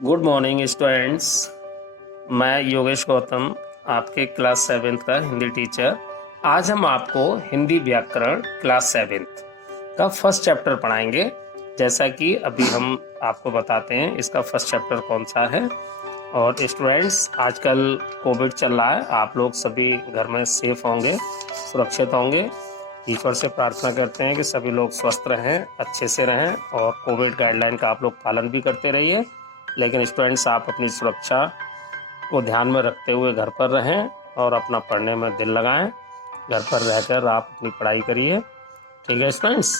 Good morning students. मैं योगेश गौतम, आपके class 7th का हिंदी टीचर। आज हम आपको हिंदी व्याकरण क्लास 7th का फर्स्ट चैप्टर पढ़ाएंगे। जैसा कि अभी हम आपको बताते हैं इसका फर्स्ट चैप्टर कौन सा है। और स्टूडेंट्स, आजकल कोविड चल रहा है, आप लोग सभी घर में सेफ होंगे, सुरक्षित होंगे। ईश्वर से प्रार्थना करते हैं कि सभी लोग स्वस्थ रहें, अच्छे से रहें और कोविड गाइडलाइन का आप लोग पालन भी करते रहिए। लेकिन स्टूडेंट्स, आप अपनी सुरक्षा को ध्यान में रखते हुए घर पर रहें और अपना पढ़ने में दिल लगाएं। घर पर रहकर आप अपनी पढ़ाई करिए, ठीक है स्टूडेंट्स।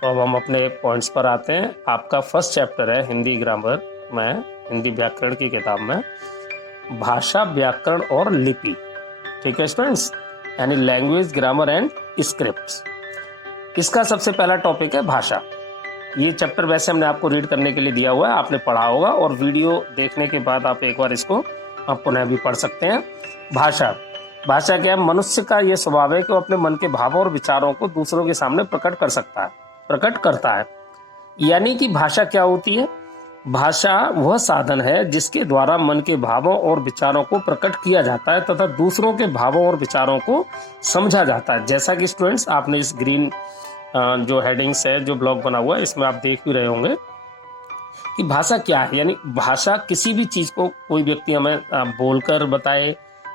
तो अब हम अपने पॉइंट्स पर आते हैं। आपका फर्स्ट चैप्टर है हिंदी ग्रामर में, हिंदी व्याकरण की किताब में, भाषा, व्याकरण और लिपि, ठीक है स्टूडेंट्स, यानी लैंग्वेज, ग्रामर एंड स्क्रिप्ट्स। इसका सबसे पहला टॉपिक है भाषा। ये चैप्टर वैसे हमने आपको रीड करने के लिए दिया हुआ है, आपने पढ़ा होगा और वीडियो देखने के बाद आप एक बार इसको आप पुनः भी पढ़ सकते हैं। भाषा भाषा क्या है? मनुष्य का ये स्वभाव है कि वो अपने मन के भावों और विचारों को दूसरों के सामने प्रकट करता है। यानी कि भाषा क्या होती है? भाषा वह साधन है जिसके द्वारा मन के भावों और विचारों को प्रकट किया जाता है तथा दूसरों के भावों और विचारों को समझा जाता है। जैसा कि स्टूडेंट्स, आपने इस ग्रीन जो हेडिंग्स है, जो ब्लॉग बना हुआ है, इसमें आप देख भी रहे होंगे कि भाषा क्या है। यानी भाषा किसी भी चीज को कोई व्यक्ति हमें बोलकर बताए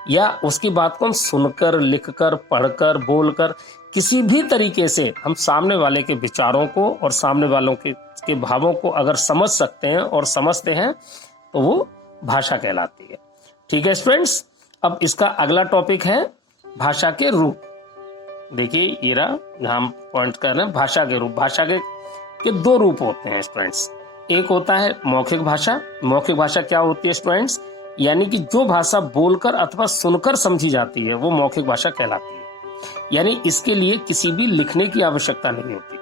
या उसकी बात को हम सुनकर, लिखकर, पढ़कर, बोलकर, किसी भी तरीके से हम सामने वाले के विचारों को और सामने वालों के भावों को अगर समझ सकते हैं और समझते हैं तो वो भाषा कहलाती है, ठीक है स्टूडेंट्स। अब इसका अगला टॉपिक है भाषा के रूप। देखिए ये रहा, हम पॉइंट कर रहे हैं भाषा के रूप। भाषा के दो रूप होते हैं स्टूडेंट्स। एक होता है मौखिक भाषा। मौखिक भाषा क्या होती है स्टूडेंट्स? यानी कि जो भाषा बोलकर अथवा सुनकर समझी जाती है वो मौखिक भाषा कहलाती है। यानी इसके लिए किसी भी लिखने की आवश्यकता नहीं होती।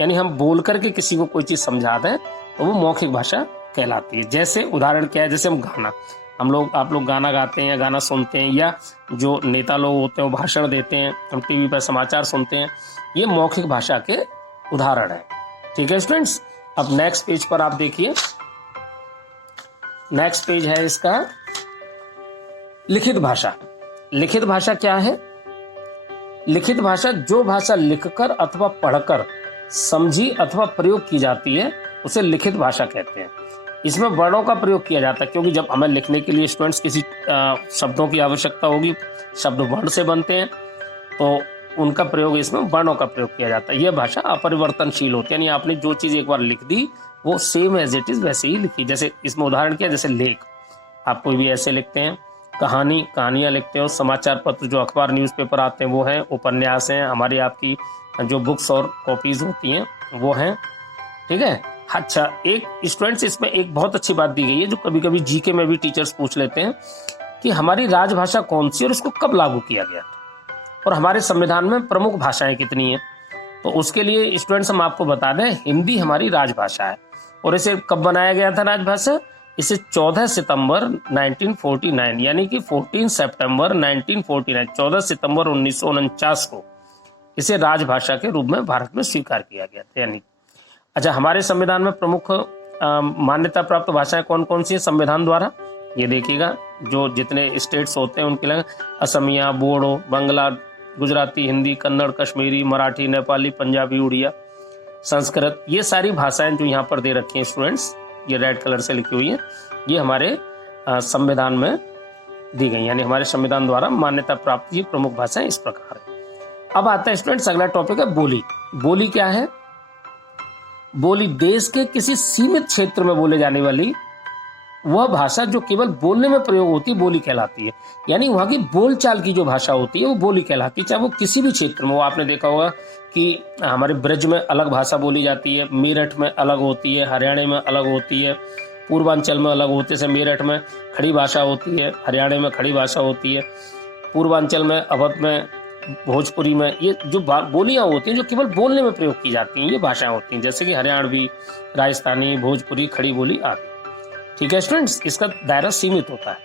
यानी हम बोल करके किसी को कोई चीज समझा दें तो वो मौखिक भाषा कहलाती है। जैसे उदाहरण क्या है? जैसे आप लोग गाना गाते हैं या गाना सुनते हैं, या जो नेता लोग होते हैं वो भाषण देते हैं, हम टीवी पर समाचार सुनते हैं, ये मौखिक भाषा के उदाहरण है, ठीक है स्टूडेंट्स। अब नेक्स्ट पेज पर आप देखिए, नेक्स्ट पेज है इसका लिखित भाषा। लिखित भाषा क्या है? लिखित भाषा जो भाषा लिखकर अथवा पढ़कर समझी अथवा प्रयोग की जाती है उसे लिखित भाषा कहते हैं। इसमें वर्णों का प्रयोग किया जाता है, क्योंकि जब हमें लिखने के लिए स्टूडेंट्स किसी शब्दों की आवश्यकता होगी, शब्द वर्ण से बनते हैं, तो उनका प्रयोग, इसमें वर्णों का प्रयोग किया जाता है। यह भाषा अपरिवर्तनशील होती है, यानी आपने जो चीज एक बार लिख दी वो सेम एज इट इज वैसे ही लिखी। जैसे इसमें उदाहरण किया, जैसे लेख, आप कोई भी ऐसे लिखते हैं, कहानियां लिखते हो, समाचार पत्र जो अखबार न्यूज़पेपर आते हैं वो हैं, उपन्यास हैं, हमारी आपकी जो बुक्स और कॉपीज होती हैं वो हैं, ठीक है। अच्छा, एक स्टूडेंट्स, इसमें एक बहुत अच्छी बात दी गई है जो कभी कभी जीके में भी टीचर्स पूछ लेते हैं कि हमारी राजभाषा कौन सी और इसको कब लागू किया गया और हमारे संविधान में प्रमुख भाषाएं कितनी हैं। तो उसके लिए स्टूडेंट्स हम आपको बता दें, हिंदी हमारी राजभाषा है। और इसे कब बनाया गया था राजभाषा? इसे 14 सितंबर 1949, यानी कि 14 सितंबर 1949, 14 सितंबर 1949 को इसे राजभाषा के रूप में भारत में स्वीकार किया गया था। यानी अच्छा, हमारे संविधान में प्रमुख मान्यता प्राप्त भाषाएं कौन कौन सी है संविधान द्वारा? ये देखिएगा, जो जितने स्टेट्स होते हैं उनके लिए असमिया, बोडो, बंगला, गुजराती, हिंदी, कन्नड़, कश्मीरी, मराठी, नेपाली, पंजाबी, उड़िया, संस्कृत, ये सारी भाषाएं जो यहाँ पर दे रखी हैं स्टूडेंट्स, ये रेड कलर से लिखी हुई है, ये हमारे संविधान में दी गई, यानी हमारे संविधान द्वारा मान्यता प्राप्त ये प्रमुख भाषाएं इस प्रकार है। अब आता है स्टूडेंट्स अगला टॉपिक है बोली। बोली क्या है? बोली देश के किसी सीमित क्षेत्र में बोले जाने वाली वह भाषा जो केवल बोलने में प्रयोग होती है, बोली कहलाती है। यानी वहां की बोलचाल की जो भाषा होती है वो बोली कहलाती है, चाहे वो किसी भी क्षेत्र में हो। आपने देखा होगा कि हमारे ब्रज में अलग भाषा बोली जाती है, मेरठ में अलग होती है, हरियाणा में अलग होती है, पूर्वांचल में अलग होती है। मेरठ में खड़ी भाषा होती है, हरियाणा में खड़ी भाषा होती है, पूर्वांचल में अवध में, भोजपुरी में, ये जो बोलियां होती हैं जो केवल बोलने में प्रयोग की जाती हैं, ये भाषाएं होती हैं, जैसे कि हरियाणवी, राजस्थानी, भोजपुरी, खड़ी बोली आदि, ठीक है स्टूडेंट्स। इसका दायरा सीमित होता है।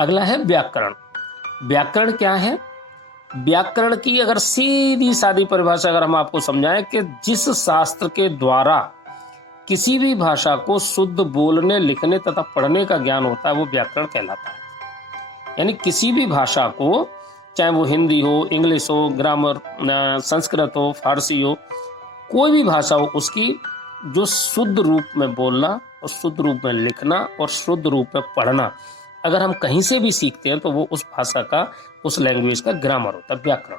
अगला है व्याकरण। व्याकरण क्या है? व्याकरण की अगर सीधी सादी परिभाषा अगर हम आपको समझाएं कि जिस शास्त्र के द्वारा किसी भी भाषा को शुद्ध बोलने, लिखने तथा पढ़ने का ज्ञान होता है वो व्याकरण कहलाता है। यानी किसी भी भाषा को, चाहे वो हिंदी हो, इंग्लिश हो, ग्रामर, संस्कृत हो, फारसी हो, कोई भी भाषा हो, उसकी जो शुद्ध रूप में बोलना और शुद्ध रूप में लिखना और शुद्ध रूप में पढ़ना अगर हम कहीं से भी सीखते हैं तो वो उस भाषा का, उस लैंग्वेज का ग्रामर होता है, व्याकरण।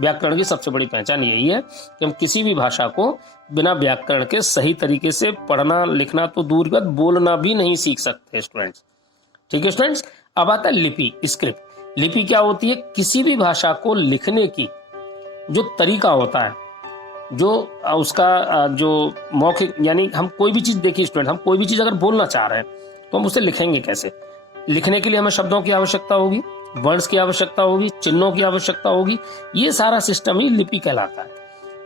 व्याकरण की सबसे बड़ी पहचान यही है कि हम किसी भी भाषा को बिना व्याकरण के सही तरीके से पढ़ना, लिखना तो दूर की बात, बोलना भी नहीं सीख सकते स्टूडेंट्स। ठीक है स्टूडेंट्स। अब आता है लिपि, स्क्रिप्ट। लिपि क्या होती है? किसी भी भाषा को लिखने की जो तरीका होता है, जो उसका जो मौखिक, यानी हम कोई भी चीज, देखिए स्टूडेंट, हम कोई भी चीज अगर बोलना चाह रहे हैं तो हम उसे लिखेंगे कैसे? लिखने के लिए हमें शब्दों की आवश्यकता होगी, वर्ड्स की आवश्यकता होगी, चिन्हों की आवश्यकता होगी। ये सारा सिस्टम ही लिपि कहलाता है।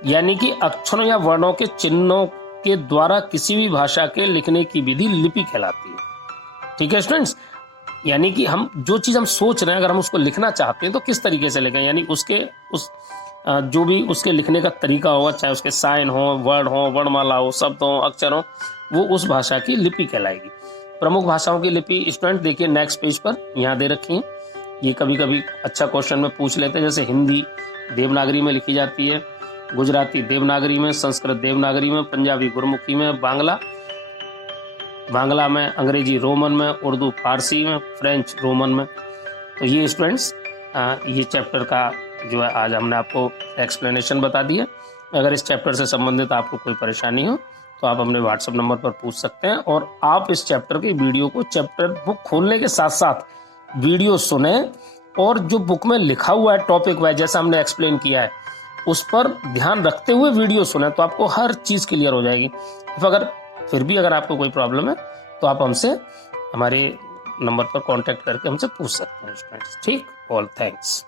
यानी कि अक्षरों या वर्णों के चिन्हों के द्वारा किसी भी भाषा के लिखने की विधि लिपि कहलाती है। ठीक है स्टूडेंट्स। यानी कि हम जो चीज हम सोच रहे हैं, अगर हम उसको लिखना चाहते हैं तो किस तरीके से लिखें, यानी उसके जो भी उसके लिखने का तरीका होगा, चाहे उसके साइन हो, वर्ड हो, वर्णमाला हो, शब्द हो, अक्षर हो, वो उस भाषा की लिपि कहलाएगी। प्रमुख भाषाओं की लिपि स्टूडेंट देखिए नेक्स्ट पेज पर यहाँ दे रखी है। ये कभी कभी अच्छा क्वेश्चन में पूछ लेते हैं, जैसे हिंदी देवनागरी में लिखी जाती है, गुजराती देवनागरी में, संस्कृत देवनागरी में, पंजाबी गुरमुखी में, बांग्ला में, अंग्रेजी रोमन में, उर्दू फारसी में, फ्रेंच रोमन में। तो ये स्टूडेंट्स ये चैप्टर का जो है आज हमने आपको एक्सप्लेनेशन बता दी है। अगर इस चैप्टर से संबंधित आपको कोई परेशानी हो तो आप अपने व्हाट्सएप नंबर पर पूछ सकते हैं, और आप इस चैप्टर की वीडियो को, चैप्टर बुक खोलने के साथ साथ वीडियो सुने, और जो बुक में लिखा हुआ है टॉपिक वाइज, जैसा हमने एक्सप्लेन किया है, उस पर ध्यान रखते हुए वीडियो सुने तो आपको हर चीज़ क्लियर हो जाएगी। अगर फिर भी अगर आपको कोई प्रॉब्लम है तो आप हमसे, हमारे नंबर पर कांटेक्ट करके हमसे पूछ सकते हैं स्टूडेंट्स। ठीक, ऑल थैंक्स।